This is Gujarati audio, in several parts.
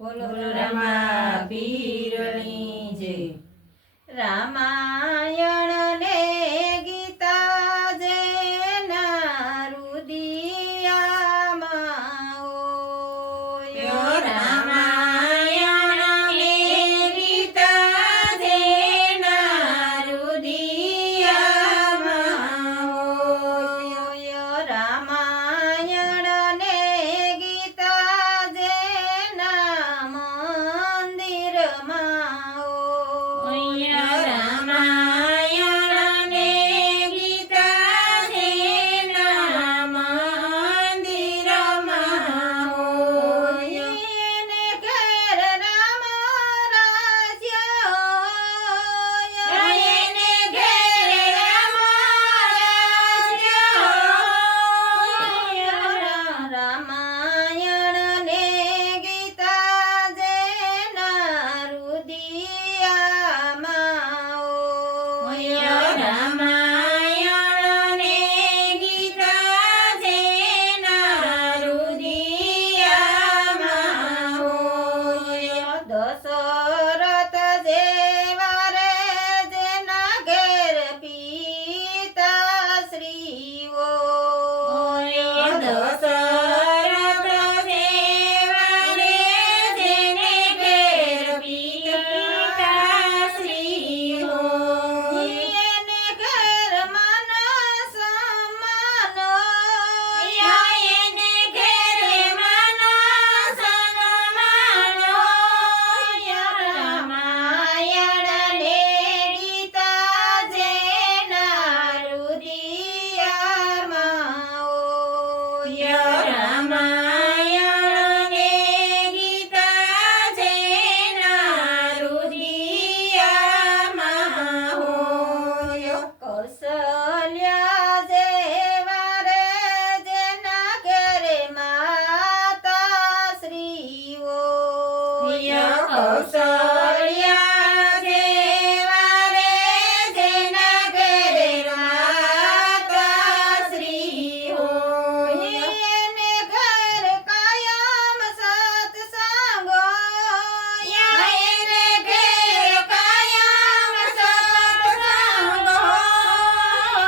બોલો રમા પીરની જય. રામાયણ ને ગીતા જેના રુદિયામાં હોય. રામાયણ ને ગીતા જેના રુદિયામાં હોય. રામાયણ ને ગીતા જેના મંદિરમાં હોય. રામાયણ ને ગીતા જેના મંદિરમાં હોય. એને ઘેર રામ રાજ્ય હોય. એને ઘેર રામ રાજ્ય હોય. રામાયણ ને ગીતા જેના રુદિયામાં હોય. રામાયણ ને ગીતા જેના રુદિયામાં હોય. દશરથ જેવા રે જેના ઘેર પિતાશ્રી હોય. દશરથ જેવા રે જેને ઘેર પિતાશ્રી હોય. એને ઘેર માન સન્માન હોય. એને ઘેર માન સન્માન હોય. રામાયણ ને ગીતા જેના રુદિયામાં હોય. રામાયણ ને ગીતા જેના રુદિયામાં હોય. કૌશલ્યા જેવા રે જેના ઘેરે માતાશ્રી હોય. કૌશલ્યા જેવા રે જેના ઘેરે માતાશ્રી હોય. એને ઘેર કાયમ સત્સંગ હોય. એને ઘેર કાયમ સત્સંગ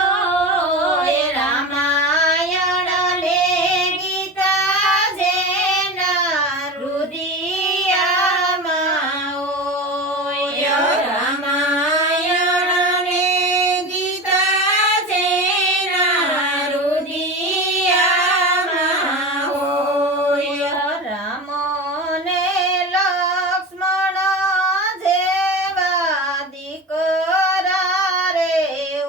હોય. રામાયણ ને ગીતા જેના રુદિયામાં હોય. રામાયણ ને ગીતા જેના રુદિયામાં હોય. રામ ને લક્ષ્મણ જેવા દીકરા રે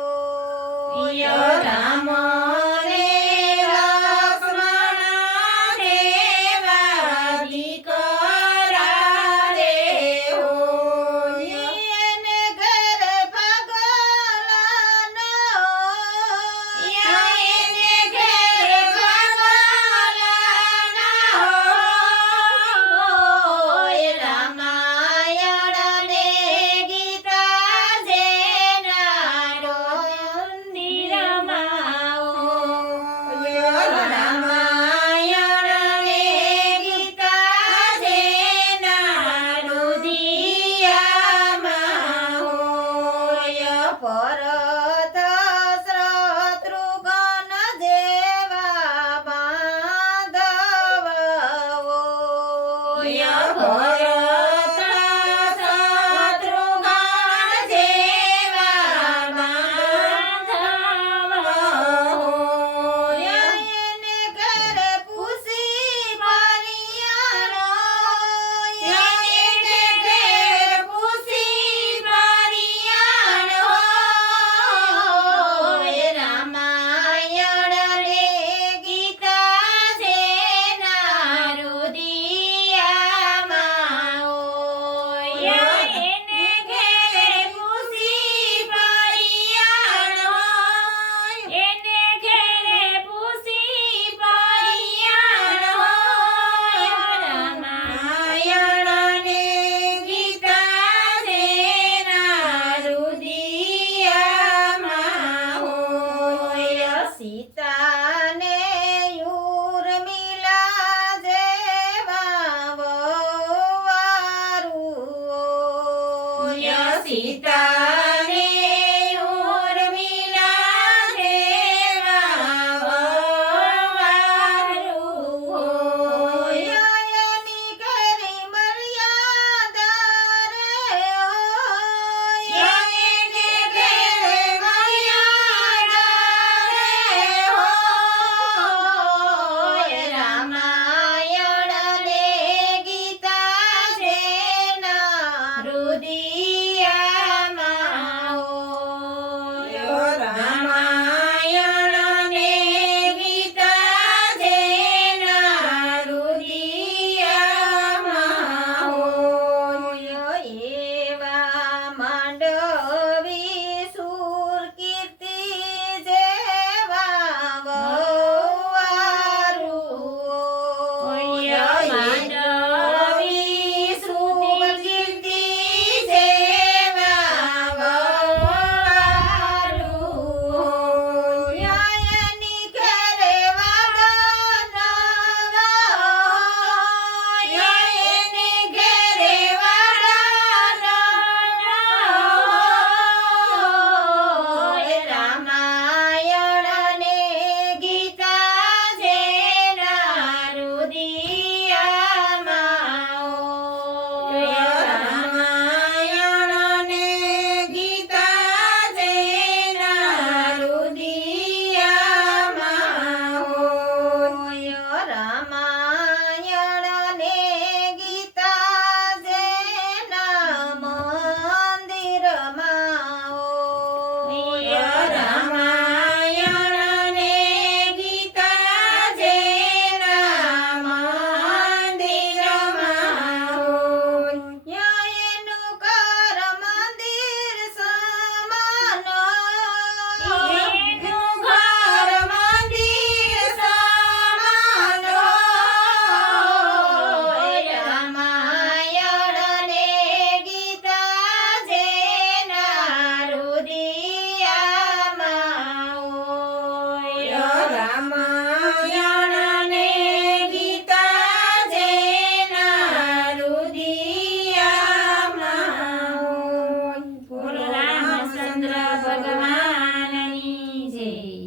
હોય. રામ ને લક્ષ્મણ જેવા દીકરા રે હોય. એને ઘેર ભગવાન હોય. એને ઘેર ભગવાન હોય. રામાયણ ને ગીતા જેના મંદિરમાં હોય. રામાયણ ને ગીતા જેના રુદિયામાં હોય. ભરત શત્રુઘ્ન જેવા બાંધવ હોય. ભરત શત્રુઘ્ન જેવા બાંધવ હોય. એને ઘરે પૂસી પરિયાણ હોય. એને ઘેર પૂસી પરિયાણ હોય. રામાયણ ને ગીતા જેના રુદિયામાં સીતા